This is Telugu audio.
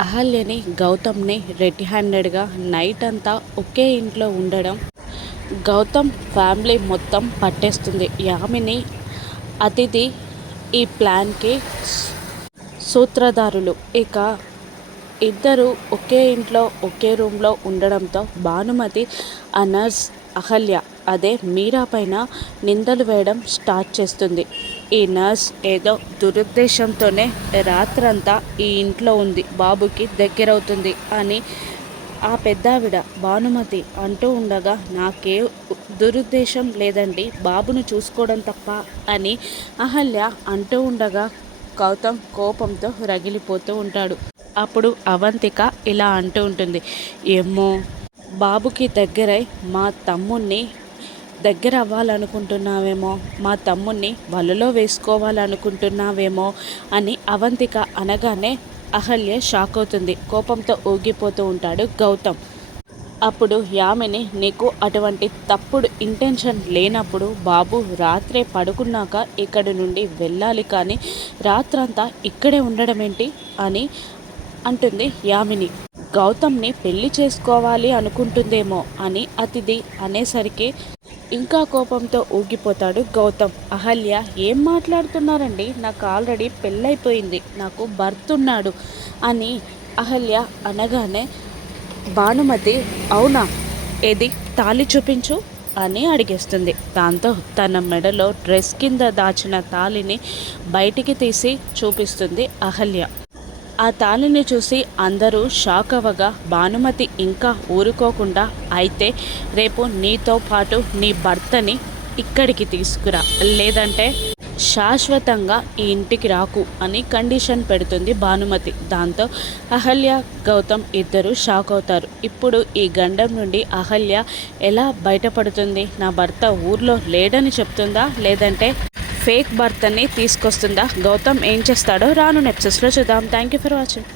అహల్యని గౌతమ్ని రెడ్ హ్యాండెడ్గా నైట్ అంతా ఒకే ఇంట్లో ఉండడం గౌతమ్ ఫ్యామిలీ మొత్తం పట్టేస్తుంది. యామిని అతిథి ఈ ప్లాన్కి సూత్రధారులు. ఇక ఇద్దరు ఒకే ఇంట్లో ఒకే రూమ్లో ఉండడంతో భానుమతి ఆ నర్స్ అహల్య అదే మీరా పైన నిందలు వేయడం స్టార్ట్ చేస్తుంది. ఈ నర్స్ ఏదో దురుద్దేశంతోనే రాత్రంతా ఈ ఇంట్లో ఉంది, బాబుకి దగ్గరవుతుంది అని ఆ పెద్దావిడ భానుమతి అంటూ ఉండగా, నాకే దురుద్దేశం లేదండి, బాబును చూసుకోవడం తప్ప అని అహల్య అంటూ ఉండగా గౌతమ్ కోపంతో రగిలిపోతూ ఉంటాడు. అప్పుడు అవంతిక ఇలా అంటూ ఉంటుంది, ఏమో బాబుకి దగ్గరై మా తమ్ముణ్ణి దగ్గర అవ్వాలనుకుంటున్నావేమో, మా తమ్ముణ్ణి వలలో వేసుకోవాలనుకుంటున్నావేమో అని అవంతిక అనగానే అహల్య షాక్ అవుతుంది. కోపంతో ఊగిపోతూ ఉంటాడు గౌతమ్. అప్పుడు యామిని, నీకు అటువంటి తప్పుడు ఇంటెన్షన్ లేనప్పుడు బాబు రాత్రే పడుకున్నాక ఇక్కడి నుండి వెళ్ళాలి, కానీ రాత్రంతా ఇక్కడే ఉండడం ఏంటి అని అంటుంది యామిని. గౌతమ్ని పెళ్లి చేసుకోవాలి అనుకుంటుందేమో అని అతిథి అనేసరికి ఇంకా కోపంతో ఊగిపోతాడు గౌతమ్. అహల్య, ఏం మాట్లాడుతున్నారండి, నాకు ఆల్రెడీ పెళ్ళైపోయింది, నాకు భర్త ఉన్నాడు అని అహల్య అనగానే భానుమతి, అవునా, ఏది తాళి చూపించు అని అడిగేస్తుంది. దాంతో తన మెడలో డ్రెస్ కింద దాచిన తాళిని బయటికి తీసి చూపిస్తుంది అహల్య. ఆ తాళిని చూసి అందరూ షాక్ అవ్వగా భానుమతి ఇంకా ఊరుకోకుండా, అయితే రేపు నీతో పాటు నీ భర్తని ఇక్కడికి తీసుకురా, లేదంటే శాశ్వతంగా ఈ ఇంటికి రాకు అని కండిషన్ పెడుతుంది భానుమతి. దాంతో అహల్య గౌతమ్ ఇద్దరు షాక్ అవుతారు. ఇప్పుడు ఈ గండం నుండి అహల్య ఎలా బయటపడుతుంది? నా భర్త ఊర్లో లేడని చెప్తుందా, లేదంటే ఫేక్ భర్తని తీసుకొస్తుందా? గౌతమ్ ఏం చేస్తాడో రాను ఎపిసోడ్స్లో చూద్దాం. Thank you for watching.